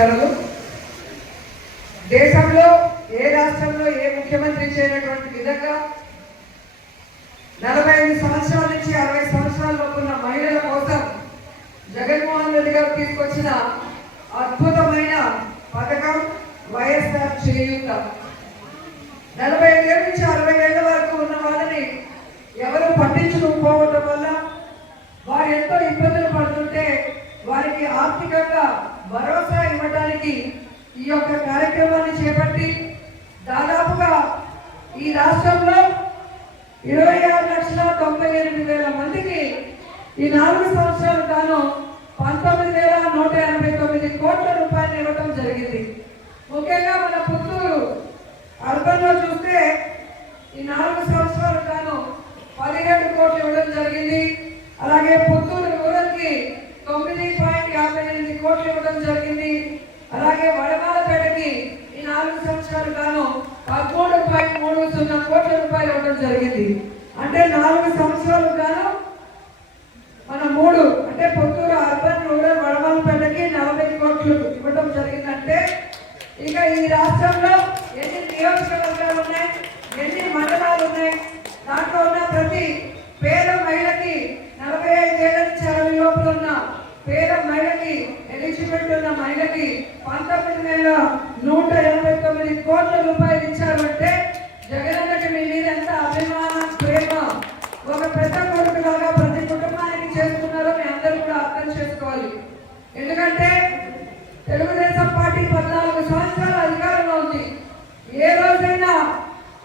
శుభాకాంక్షలు. దేశంలో ఏ రాష్ట్రంలో ఏ ముఖ్యమంత్రి చేయనటువంటి విధంగా 45 సంవత్సరాల నుంచి 60 సంవత్సరాల లోపు ఉన్న మహిళల కోసం జగన్మోహన్ రెడ్డి గారు తీసుకొచ్చిన అద్భుతమైన పథకం వైఎస్ఆర్ చేయూత. 45 ఏళ్ళ నుంచి 60 ఏళ్ల వరకు ఉన్న వాళ్ళని ఎవరు పట్టించుకోకపోవడం వల్ల వారు ఎంతో ఇబ్బందులు పడుతుంటే వారికి ఆర్థికంగా భరోసా ఇవ్వడానికి ఈ యొక్క కార్యక్రమాన్ని చేపట్టి దాదాపుగా ఈ రాష్ట్రంలో 26,98,000 మందికి ఈ 4 సంవత్సరాలు గాను 19,189 కోట్ల రూపాయలు ఇవ్వడం జరిగింది. ముఖ్యంగా మన పుత్తూరు అర్బన్ లో చూస్తే ఈ 4 సంవత్సరాలు గాను 17 కోట్లు ఇవ్వడం జరిగింది. అలాగే పుత్తూరు రూరల్ కి 9.58 కోట్లు ఇవ్వడం జరిగింది. అలాగే వడమాలపేటకి ఈ 4 సంవత్సరాలు గాను 13.30 కోట్ల రూపాయలు ఇవ్వడం జరిగింది. అంటే 4 సంవత్సరాలు గాను మన 3 అంటే పుత్తూరు అర్బన్ రూరల్ వడమాలపేటకి 40 కోట్లు ఇవ్వడం జరిగిందంటే ఇక ఈ రాష్ట్రంలో ఎన్ని నియోజకవర్గాలు ఉన్నాయి, ఎన్ని మండలాలు ఉన్నాయి, దాంట్లో ఉన్న ప్రతి పేద మహిళకి 45 ఏళ్ల నుంచి 60 లోపల ఉన్న పేద మహిళకి ఎలిజిబిలిటీ ఉన్న మహిళకి 19,189 కోట్ల రూపాయలు ఇచ్చారంటే జగనన్నకి మీ మీద ఎంత అభిమానం, ప్రేమ, ఒక పెద్ద కొడుకు లాగా ప్రతి కుటుంబానికి చేస్తున్నారో మీ అందరూ కూడా అర్థం చేసుకోవాలి. ఎందుకంటే తెలుగుదేశం పార్టీ 14 సంవత్సరాల అధికారంలో ఉంది. ఏ రోజైనా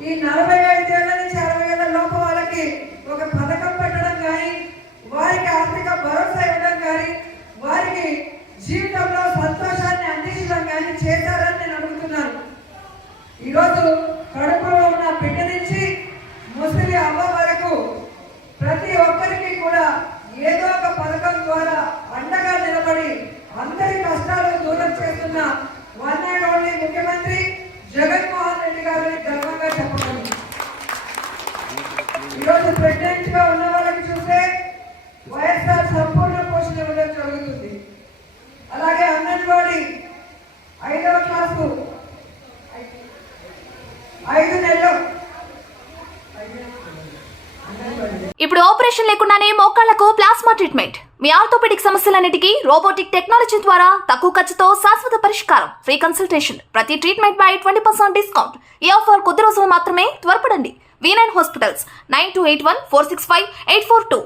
ఈ 45 ఏళ్ల నుంచి 60 ఏళ్ల లోపు వాళ్ళకి ఒక పథకం పెట్టడం కానీ, వారికి ఆర్థిక భరోసా ఇవ్వడం కానీ, వారికి జీవితంలో సంతోషాన్ని అందించడం కానీ చేశారని నేను అడుగుతున్నాను. ఈరోజు కడుపులో ఉన్న బిడ్డ నుంచి ముసలి అవ్వ వరకు ప్రతి ఒక్కరికి కూడా ఏదో ఒక పథకం ద్వారా అండగా నిలబడి అందరి కష్టాలను దూరం చేస్తున్న వన్ అండ్ ఓన్లీ ముఖ్యమంత్రి జగన్మోహన్ రెడ్డి గారిని గర్వంగా చెప్పగలను. ఈరోజు ప్రెగ్నెంట్ గా ఉన్న వాళ్ళకి చూస్తే వైఎస్ఆర్ సంపూర్ణ పోషణ ఇవ్వడం జరుగుతుంది. అలాగే అంగన్వాడీ 5వ క్లాసు 5 నెలలు ఇప్పుడు ఆపరేషన్ లేకుండానే మోకాళ్లకు ప్లాస్మా ట్రీట్మెంట్. మీ ఆర్థోపెడిక్ సమస్యలన్నిటికీ రోబోటిక్ టెక్నాలజీ ద్వారా తక్కువ ఖర్చుతో శాశ్వత పరిష్కారం. Free consultation. ప్రతి ట్రీట్మెంట్ పై 20% డిస్కౌంట్. ఈ ఆఫర్ కొద్ది రోజులు మాత్రమే. త్వరపడండి. V9 hospitals 9281465842.